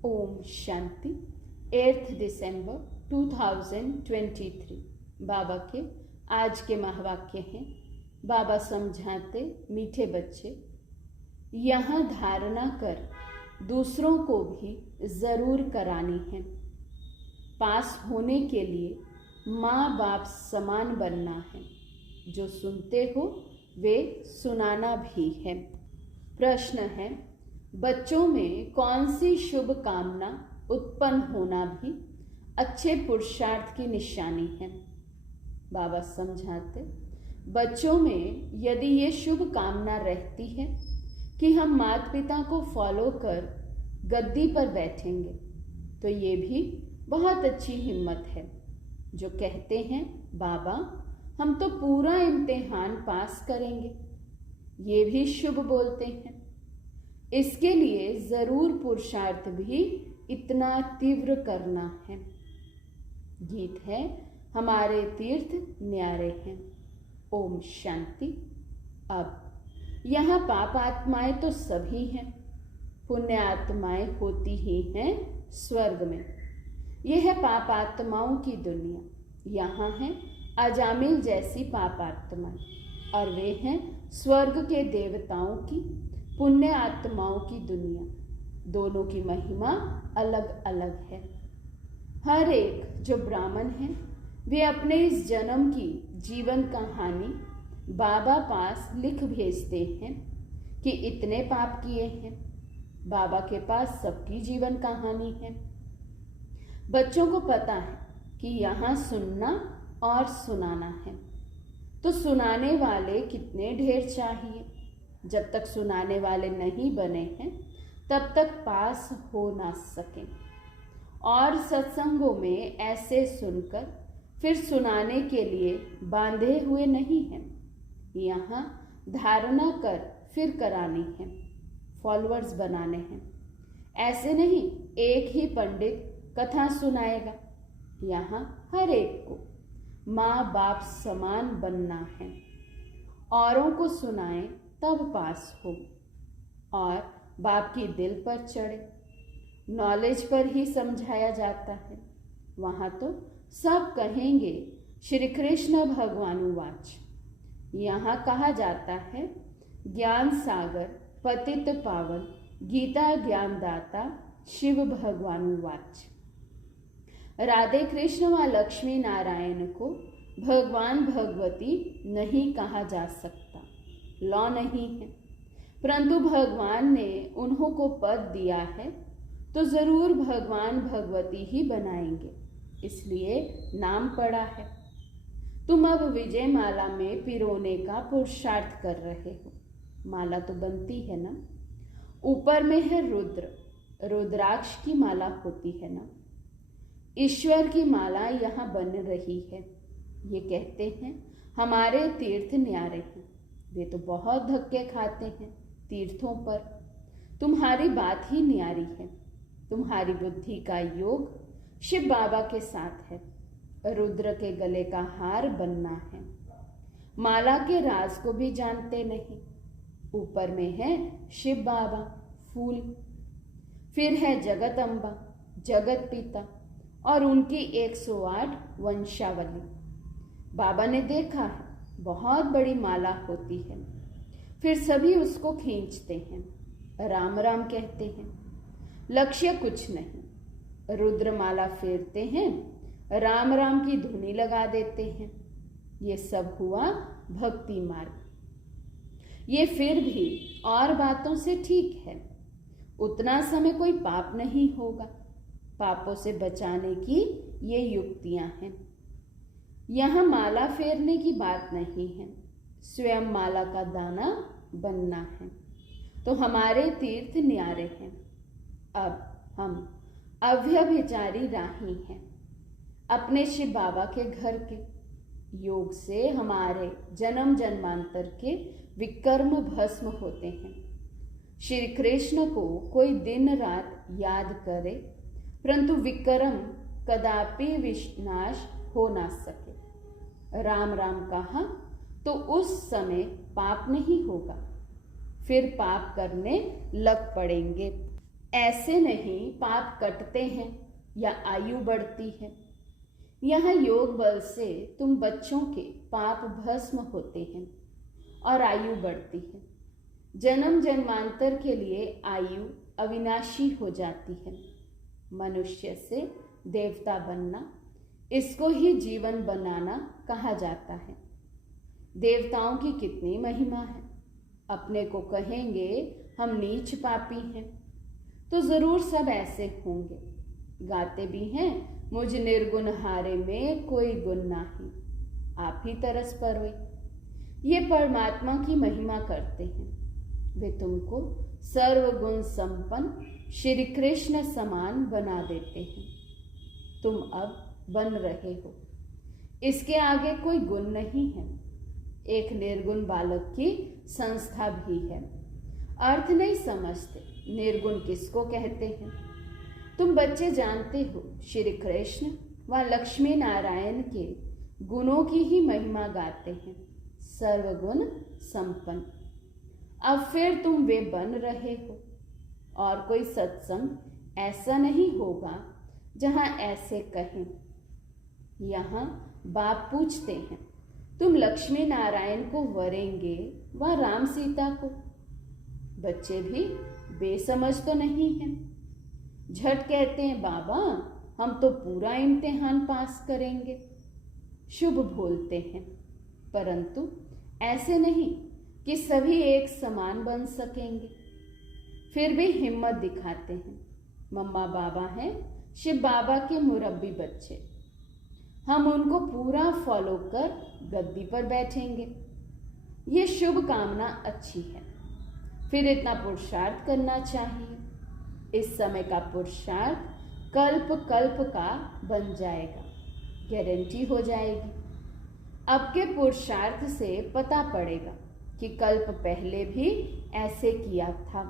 ओम शांति। 8 दिसंबर 2023 बाबा के आज के महावाक्य हैं। बाबा समझाते, मीठे बच्चे, यहाँ धारणा कर दूसरों को भी जरूर करानी है। पास होने के लिए माँ बाप समान बनना है। जो सुनते हो वे सुनाना भी है। प्रश्न है, बच्चों में कौन सी शुभ कामना उत्पन्न होना भी अच्छे पुरुषार्थ की निशानी है। बाबा समझाते, बच्चों में यदि ये शुभ कामना रहती है कि हम माता पिता को फॉलो कर गद्दी पर बैठेंगे, तो ये भी बहुत अच्छी हिम्मत है। जो कहते हैं बाबा हम तो पूरा इम्तिहान पास करेंगे, ये भी शुभ बोलते हैं। इसके लिए जरूर पुरुषार्थ भी इतना तीव्र करना है। गीत है, हमारे तीर्थ न्यारे हैं। ओम शांति। अब यहाँ पाप आत्माएं तो सभी हैं, पुण्य आत्माएं होती ही हैं स्वर्ग में। यह है पाप आत्माओं की दुनिया। यहाँ है अजामिल जैसी पाप आत्माएं, और वे हैं स्वर्ग के देवताओं की, पुण्य आत्माओं की दुनिया। दोनों की महिमा अलग अलग है। हर एक जो ब्राह्मण है वे अपने इस जन्म की जीवन कहानी बाबा पास लिख भेजते हैं कि इतने पाप किए हैं। बाबा के पास सबकी जीवन कहानी है। बच्चों को पता है कि यहाँ सुनना और सुनाना है, तो सुनाने वाले कितने ढेर चाहिए। जब तक सुनाने वाले नहीं बने हैं तब तक पास हो ना सकें। और सत्संगों में ऐसे सुनकर फिर सुनाने के लिए बांधे हुए नहीं हैं। यहाँ धारणा कर फिर करानी है, फॉलोअर्स बनाने हैं। ऐसे नहीं एक ही पंडित कथा सुनाएगा। यहाँ हर एक को माँ बाप समान बनना है। औरों को सुनाएं तब पास हो, और बाप की दिल पर चढ़े। नॉलेज पर ही समझाया जाता है। वहाँ तो सब कहेंगे श्री कृष्ण भगवानुवाच। यहाँ कहा जाता है, ज्ञान सागर पतित पावन गीता ज्ञानदाता शिव भगवानुवाच। राधे कृष्ण व लक्ष्मी नारायण को भगवान भगवती नहीं कहा जा सकता, लॉ नहीं है। परंतु भगवान ने उन्हों को पद दिया है तो जरूर भगवान भगवती ही बनाएंगे, इसलिए नाम पड़ा है। तुम अब विजय माला में पिरोने का पुरुषार्थ कर रहे हो। माला तो बनती है ना। ऊपर में है रुद्र, रुद्राक्ष की माला होती है ना। ईश्वर की माला यहाँ बन रही है। ये कहते हैं हमारे तीर्थ न्यारे हैं। वे तो बहुत धक्के खाते हैं तीर्थों पर। तुम्हारी बात ही न्यारी है। तुम्हारी बुद्धि का योग शिव बाबा के साथ है। रुद्र के गले का हार बनना है। माला के राज को भी जानते नहीं। ऊपर में है शिव बाबा फूल, फिर है जगत अम्बा, जगत पिता और उनकी 108 वंशावली। बाबा ने देखा है बहुत बड़ी माला होती है, फिर सभी उसको खींचते हैं, राम राम कहते हैं। लक्ष्य कुछ नहीं। रुद्र माला फेरते हैं, राम राम की धुनी लगा देते हैं। ये सब हुआ भक्ति मार्ग। ये फिर भी और बातों से ठीक है। उतना समय कोई पाप नहीं होगा। पापों से बचाने की ये युक्तियां हैं। यहाँ माला फेरने की बात नहीं है, स्वयं माला का दाना बनना है। तो हमारे तीर्थ न्यारे हैं। अब हम अव्यभिचारी राही हैं, अपने शिव बाबा के घर के। योग से हमारे जन्म जन्मांतर के विकर्म भस्म होते हैं। श्री कृष्ण को कोई दिन रात याद करे, परंतु विक्रम कदापि विनाश हो ना सके। राम राम कहा तो उस समय पाप नहीं होगा, फिर पाप करने लग पड़ेंगे। ऐसे नहीं पाप कटते हैं या आयु बढ़ती है। यहाँ योग बल से तुम बच्चों के पाप भस्म होते हैं और आयु बढ़ती है। जन्म जन्मांतर के लिए आयु अविनाशी हो जाती है। मनुष्य से देवता बनना, इसको ही जीवन बनाना कहा जाता है। देवताओं की कितनी महिमा है। अपने को कहेंगे हम नीच पापी हैं, तो जरूर सब ऐसे होंगे। गाते भी हैं मुझ निर्गुण हारे में कोई गुण नाही, आप ही तरस परोई। ये परमात्मा की महिमा करते हैं। वे तुमको सर्वगुण संपन्न श्री कृष्ण समान बना देते हैं। तुम अब बन रहे हो, इसके आगे कोई गुण नहीं है। एक निर्गुण बालक की संस्था भी है। अर्थ नहीं समझते निर्गुण किसको कहते हैं। तुम बच्चे जानते हो श्री कृष्ण व लक्ष्मी नारायण के गुणों की ही महिमा गाते हैं, सर्वगुण संपन्न। अब फिर तुम वे बन रहे हो। और कोई सत्संग ऐसा नहीं होगा जहां ऐसे कहें। यहाँ बाप पूछते हैं तुम लक्ष्मी नारायण को वरेंगे व राम सीता को। बच्चे भी बेसमझ तो नहीं हैं। झट कहते हैं बाबा हम तो पूरा इम्तिहान पास करेंगे। शुभ बोलते हैं, परंतु ऐसे नहीं कि सभी एक समान बन सकेंगे। फिर भी हिम्मत दिखाते हैं। मम्मा बाबा हैं शिव बाबा के मुरब्बी बच्चे। हम उनको पूरा फॉलो कर गद्दी पर बैठेंगे। ये शुभ कामना अच्छी है। फिर इतना पुरुषार्थ करना चाहिए। इस समय का पुरुषार्थ कल्प कल्प का बन जाएगा, गारंटी हो जाएगी। अब के पुरुषार्थ से पता पड़ेगा कि कल्प पहले भी ऐसे किया था।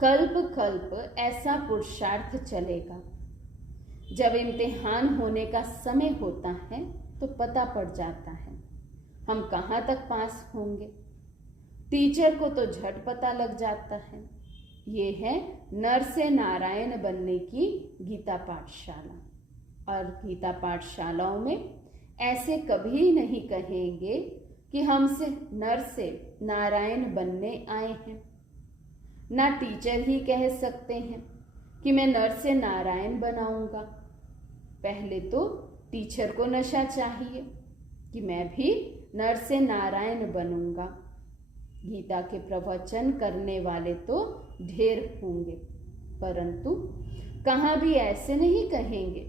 कल्प कल्प ऐसा पुरुषार्थ चलेगा। जब इम्तिहान होने का समय होता है तो पता पड़ जाता है हम कहाँ तक पास होंगे। टीचर को तो झट पता लग जाता है। ये है नर से नारायण बनने की गीता पाठशाला। और गीता पाठशालाओं में ऐसे कभी नहीं कहेंगे कि हमसे नर से नारायण बनने आए हैं। ना टीचर ही कह सकते हैं कि मैं नर से नारायण बनाऊंगा। पहले तो टीचर को नशा चाहिए कि मैं भी नर से नारायण बनूंगा। गीता के प्रवचन करने वाले तो ढेर होंगे, परंतु कहाँ भी ऐसे नहीं कहेंगे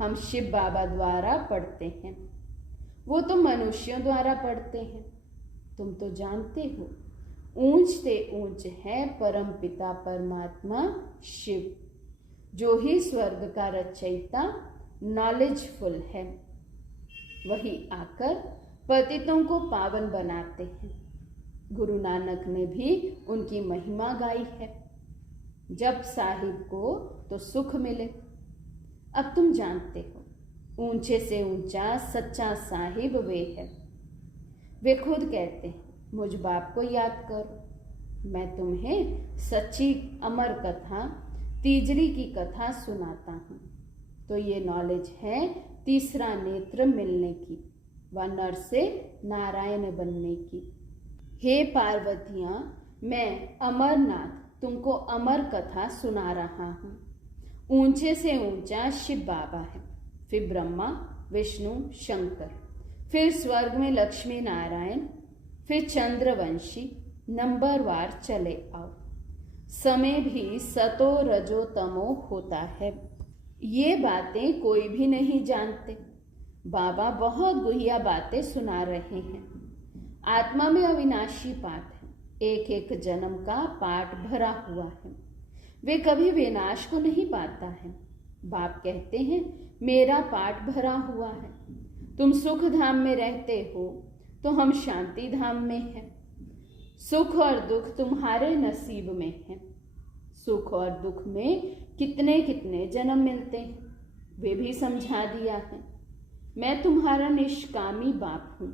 हम शिव बाबा द्वारा पढ़ते हैं। वो तो मनुष्यों द्वारा पढ़ते हैं। तुम तो जानते हो ऊंच से ऊंच है परम पिता परमात्मा शिव, जो ही स्वर्ग का रचयिता नॉलेजफुल है। वही आकर पतितों को पावन बनाते हैं। गुरु नानक ने भी उनकी महिमा गाई है। जब साहिब को तो सुख मिले। अब तुम जानते हो ऊंचे से ऊंचा सच्चा साहिब वे है। वे खुद कहते हैं मुझ बाप को याद करो। मैं तुम्हें सच्ची अमर कथा तीजरी की कथा सुनाता हूँ। तो ये नॉलेज है तीसरा नेत्र मिलने की व नर से नारायण बनने की। हे पार्वतियाँ, मैं अमरनाथ तुमको अमर कथा सुना रहा हूँ। ऊंचे से ऊंचा शिव बाबा है, फिर ब्रह्मा विष्णु शंकर, फिर स्वर्ग में लक्ष्मी नारायण, फिर चंद्रवंशी। नंबरवार चले आओ। समय भी सतो रजो तमो होता है। ये बातें कोई भी नहीं जानते। बाबा बहुत गुहिया बातें सुना रहे हैं। आत्मा में अविनाशी पाठ है। एक एक जन्म का पाठ भरा हुआ है। वे कभी विनाश को नहीं पाता है। बाप कहते हैं मेरा पाठ भरा हुआ है। तुम सुख धाम में रहते हो तो हम शांति धाम में हैं। सुख और दुख तुम्हारे नसीब में है। सुख और दुख में कितने कितने जन्म मिलते हैं, वे भी समझा दिया है। मैं तुम्हारा निष्कामी बाप हूँ।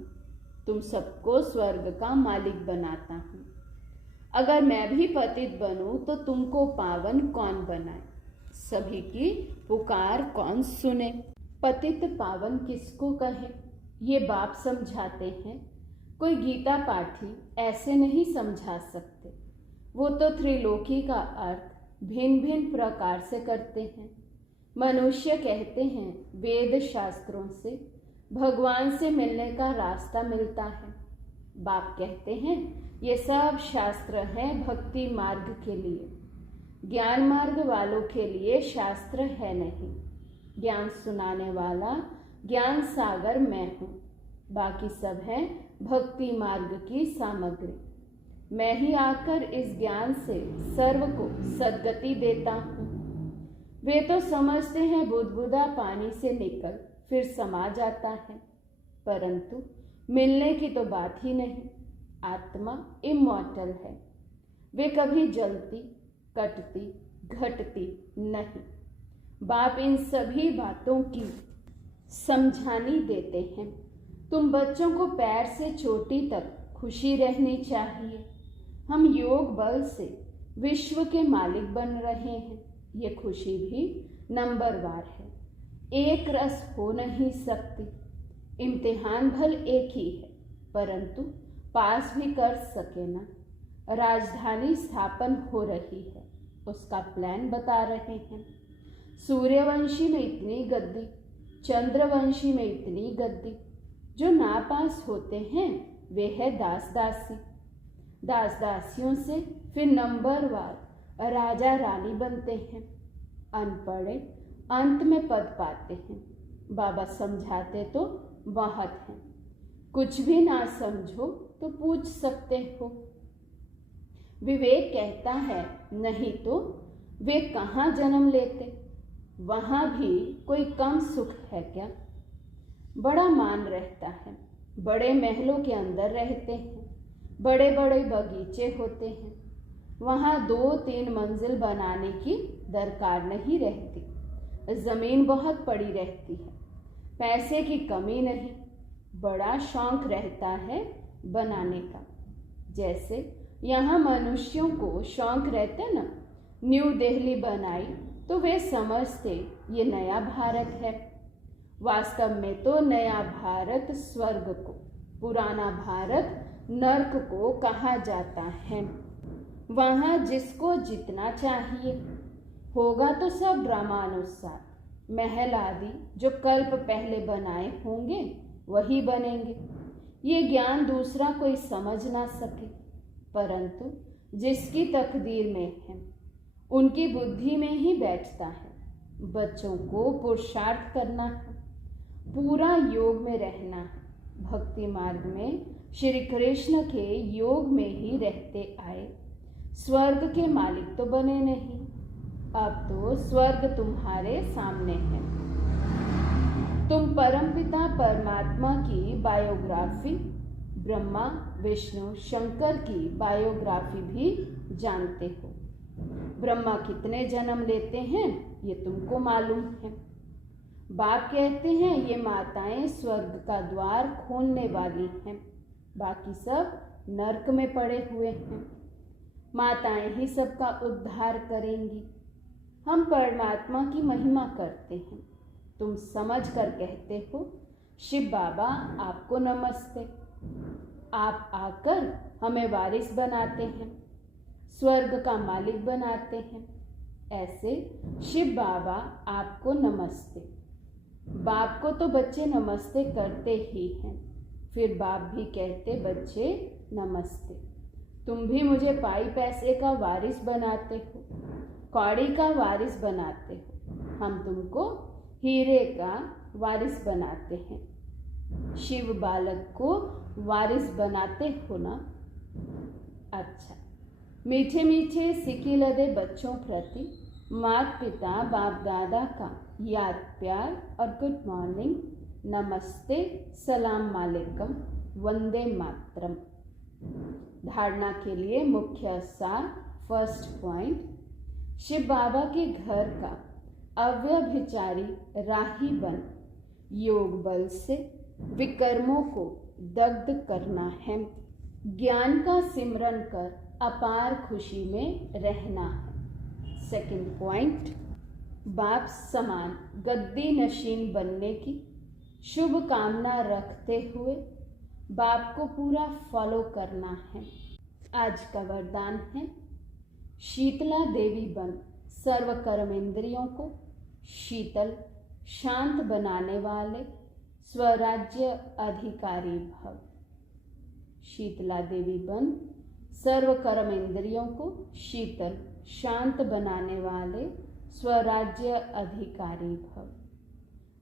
तुम सबको स्वर्ग का मालिक बनाता हूँ। अगर मैं भी पतित बनूं तो तुमको पावन कौन बनाए? सभी की पुकार कौन सुने? पतित पावन किसको कहे, ये बाप समझाते हैं। कोई गीता पाठी ऐसे नहीं समझा सकते। वो तो त्रिलोकी का अर्थ भिन्न भिन्न प्रकार से करते हैं। मनुष्य कहते हैं वेद शास्त्रों से भगवान से मिलने का रास्ता मिलता है। बाप कहते हैं ये सब शास्त्र हैं भक्ति मार्ग के लिए, ज्ञान मार्ग वालों के लिए शास्त्र है नहीं। ज्ञान सुनाने वाला ज्ञान सागर मैं हूँ, बाकी सब है भक्ति मार्ग की सामग्री। मैं ही आकर इस ज्ञान से सर्व को सद्गति देता हूँ। वे तो समझते हैं बुदबुदा पानी से निकल फिर समा जाता है, परंतु मिलने की तो बात ही नहीं। आत्मा इमॉर्टल है, वे कभी जलती कटती घटती नहीं। बाप इन सभी बातों की समझानी देते हैं। तुम बच्चों को पैर से चोटी तक खुशी रहनी चाहिए। हम योग बल से विश्व के मालिक बन रहे हैं। ये खुशी भी नंबरवार है, एक रस हो नहीं सकती। इम्तिहान भल एक ही है, परंतु पास भी कर सके ना। राजधानी स्थापन हो रही है, उसका प्लान बता रहे हैं। सूर्यवंशी में इतनी गद्दी, चंद्रवंशी में इतनी गद्दी। जो नापास होते हैं वे है दास दासी। दास दासियों से फिर नंबरवार राजा रानी बनते हैं। अनपढ़े अंत में पद पाते हैं। बाबा समझाते तो बहुत हैं, कुछ भी ना समझो तो पूछ सकते हो। विवेक कहता है नहीं तो वे कहाँ जन्म लेते, वहाँ भी कोई कम सुख है क्या? बड़ा मान रहता है, बड़े महलों के अंदर रहते हैं, बड़े बड़े बगीचे होते हैं। वहाँ 2-3 मंजिल बनाने की दरकार नहीं रहती। ज़मीन बहुत पड़ी रहती है, पैसे की कमी नहीं। बड़ा शौक रहता है बनाने का। जैसे यहाँ मनुष्यों को शौक रहते ना, न्यू दिल्ली बनाई तो वे समझते ये नया भारत है। वास्तव में तो नया भारत स्वर्ग को, पुराना भारत नर्क को कहा जाता है। वहाँ जिसको जितना चाहिए होगा तो सब ड्रामानुसार। महल आदि जो कल्प पहले बनाए होंगे वही बनेंगे। ये ज्ञान दूसरा कोई समझ ना सके, परंतु जिसकी तकदीर में है उनकी बुद्धि में ही बैठता है। बच्चों को पुरुषार्थ करना है, पूरा योग में रहना है। भक्ति मार्ग में श्री कृष्ण के योग में ही रहते आए। स्वर्ग के मालिक तो बने नहीं, अब तो स्वर्ग तुम्हारे सामने है। तुम परमपिता परमात्मा की बायोग्राफी, ब्रह्मा विष्णु शंकर की बायोग्राफी भी जानते हो। ब्रह्मा कितने जन्म लेते हैं ये तुमको मालूम है। बाप कहते हैं ये माताएं स्वर्ग का द्वार खोलने वाली हैं, बाकी सब नर्क में पड़े हुए हैं। माताएं ही सबका उद्धार करेंगी। हम परमात्मा की महिमा करते हैं। तुम समझ कर कहते हो शिव बाबा आपको नमस्ते। आप आकर हमें वारिस बनाते हैं, स्वर्ग का मालिक बनाते हैं। ऐसे शिव बाबा आपको नमस्ते। बाप को तो बच्चे नमस्ते करते ही हैं, फिर बाप भी कहते बच्चे नमस्ते। तुम भी मुझे पाई पैसे का वारिस बनाते हो, कौड़ी का वारिस बनाते हो। हम तुमको हीरे का वारिस बनाते हैं। शिव बालक को वारिस बनाते हो ना? अच्छा, मीठे मीठे सिकी लदे बच्चों प्रति माता पिता बाप दादा का याद प्यार और गुड मॉर्निंग, नमस्ते, सलाम वालेकुम, वंदे मातरम। धारणा के लिए मुख्य सार। फर्स्ट पॉइंट, शिव बाबा के घर का अव्यभिचारी राही बन योग बल से विकर्मों को दग्ध करना है। ज्ञान का सिमरन कर अपार खुशी में रहना है। सेकंड पॉइंट, बाप समान गद्दी नशीन बनने की शुभ कामना रखते हुए बाप को पूरा फॉलो करना है। आज का वरदान है, शीतला देवी बन सर्व कर्म इंद्रियों को शीतल शांत बनाने वाले स्वराज्य अधिकारी भव। शीतला देवी बन सर्व कर्म इंद्रियों को शीतल शांत बनाने वाले स्वराज्य अधिकारी भव।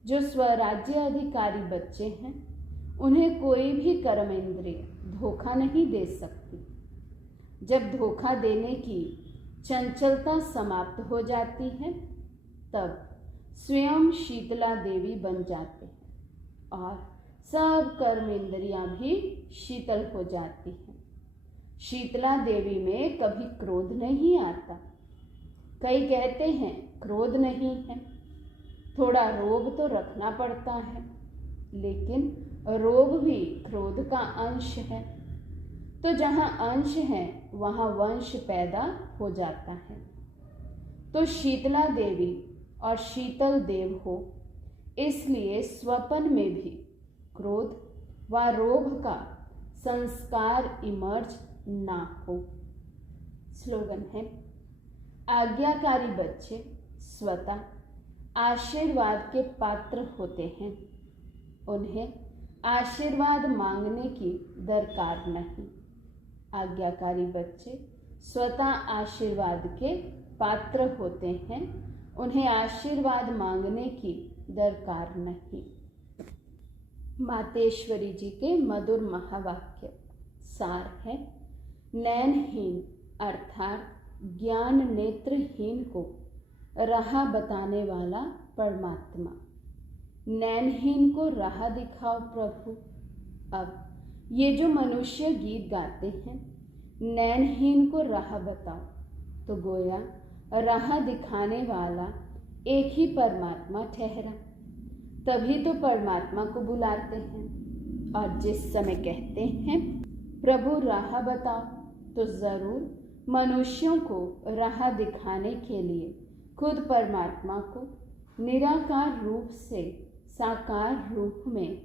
जो स्वराज्य अधिकारी बच्चे हैं उन्हें कोई भी कर्म इंद्रिय धोखा नहीं दे सकती। जब धोखा देने की चंचलता समाप्त हो जाती है तब स्वयं शीतला देवी बन जाते हैं और सब कर्म इंद्रियां भी शीतल हो जाती हैं। शीतला देवी में कभी क्रोध नहीं आता। कई कहते हैं क्रोध नहीं है, थोड़ा रोब तो रखना पड़ता है, लेकिन रोब भी क्रोध का अंश है। तो जहाँ अंश है वहाँ वंश पैदा हो जाता है। तो शीतला देवी और शीतल देव हो, इसलिए स्वप्न में भी क्रोध व रोब का संस्कार इमर्ज ना हो। स्लोगन है, आज्ञाकारी बच्चे स्वतः आशीर्वाद के पात्र होते हैं, उन्हें आशीर्वाद मांगने की दरकार नहीं। आज्ञाकारी बच्चे स्वतः आशीर्वाद के पात्र होते हैं, उन्हें आशीर्वाद मांगने की दरकार नहीं। मातेश्वरी जी के मधुर महावाक्य सार है, नैनहीन अर्थात ज्ञान नेत्रहीन को राह बताने वाला परमात्मा। नैनहीन को राह दिखाओ प्रभु। अब ये जो मनुष्य गीत गाते हैं, नैनहीन को राह बताओ, तो गोया राह दिखाने वाला एक ही परमात्मा ठहरा। तभी तो परमात्मा को बुलाते हैं और जिस समय कहते हैं प्रभु राह बताओ, तो जरूर मनुष्यों को राह दिखाने के लिए खुद परमात्मा को निराकार रूप से साकार रूप में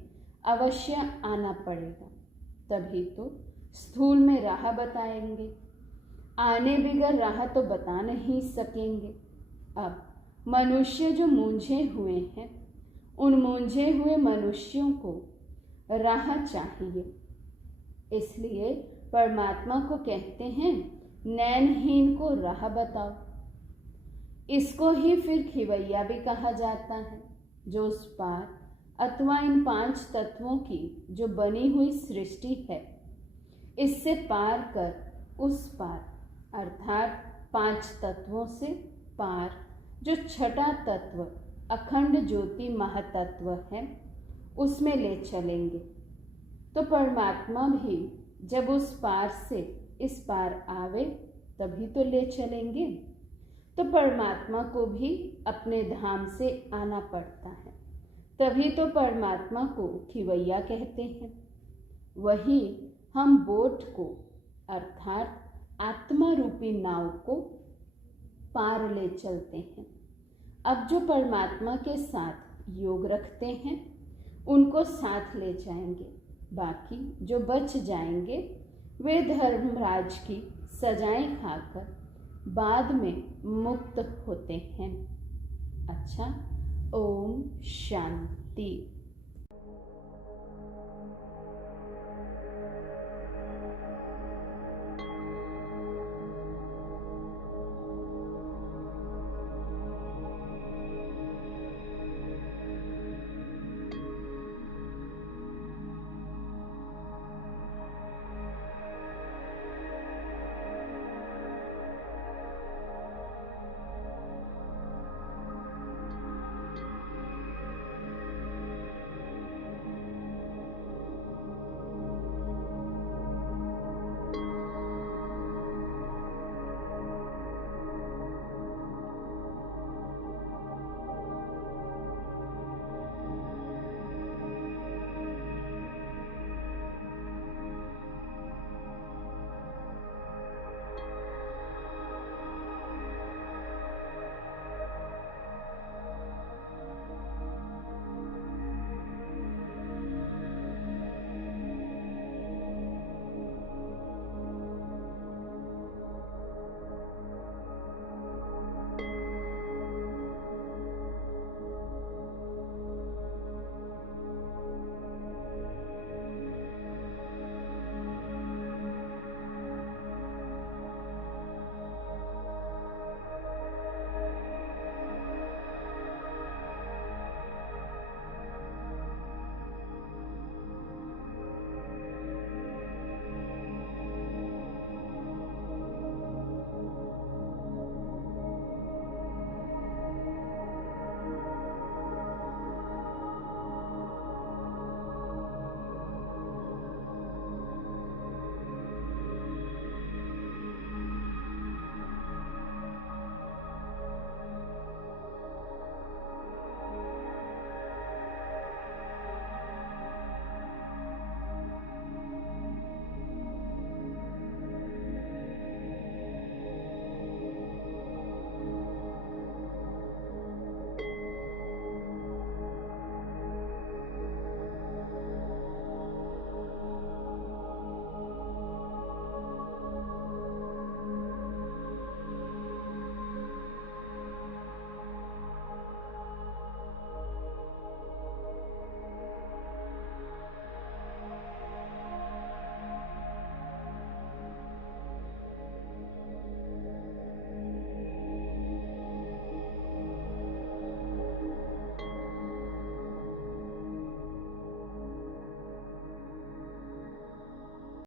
अवश्य आना पड़ेगा। तभी तो स्थूल में राह बताएंगे, आने बगैर राह तो बता नहीं सकेंगे। अब मनुष्य जो मूंझे हुए हैं, उन मूंझे हुए मनुष्यों को राह चाहिए। इसलिए परमात्मा को कहते हैं, नैनहीन को राह बताओ। इसको ही फिर खिवैया भी कहा जाता है, जो उस पार अथवा इन 5 तत्वों की जो बनी हुई सृष्टि है, इससे पार कर उस पार अर्थात 5 तत्वों से पार जो छठा तत्व अखंड ज्योति महातत्व है, उसमें ले चलेंगे। तो परमात्मा भी जब उस पार से इस पार आवे तभी तो ले चलेंगे। तो परमात्मा को भी अपने धाम से आना पड़ता है, तभी तो परमात्मा को खिवैया कहते हैं। वही हम बोट को अर्थात आत्मा रूपी नाव को पार ले चलते हैं। अब जो परमात्मा के साथ योग रखते हैं उनको साथ ले जाएंगे, बाकी जो बच जाएंगे वे धर्मराज की सजाएं खाकर बाद में मुक्त होते हैं। अच्छा, ओम शांति।